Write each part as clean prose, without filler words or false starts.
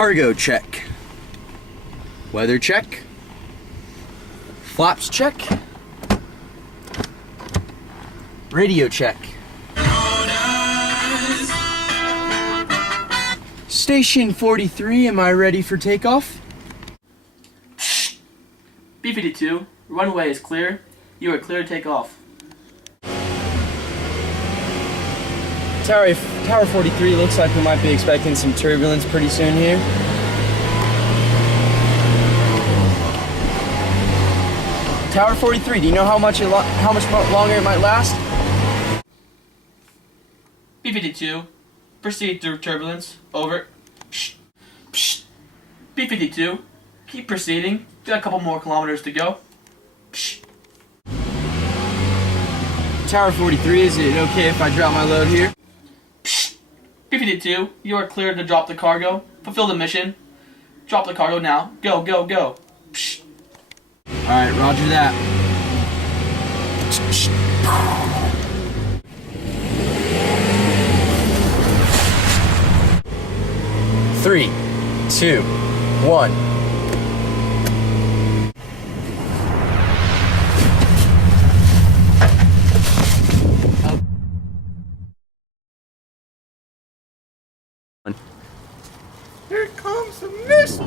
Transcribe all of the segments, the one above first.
Cargo check. Weather check. Flaps check. Radio check. Station 43, am I ready for takeoff? B-52, runway is clear. You are clear to take off. Tower 43, looks like we might be expecting some turbulence pretty soon here. Tower 43, do you know how much longer it might last? B-52, proceed through turbulence. Over. B-52, keep proceeding. Got a couple more kilometers to go. Tower 43, is it okay if I drop my load here? B-52, you are cleared to drop the cargo. Fulfill the mission. Drop the cargo now. Go, go, go. Alright, roger that. Three, two, one. Here comes the missile!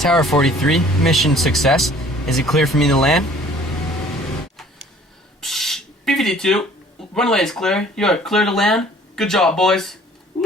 Tower 43, mission success. Is it clear for me to land? B-52, runway is clear. You are clear to land. Good job, boys. Woo!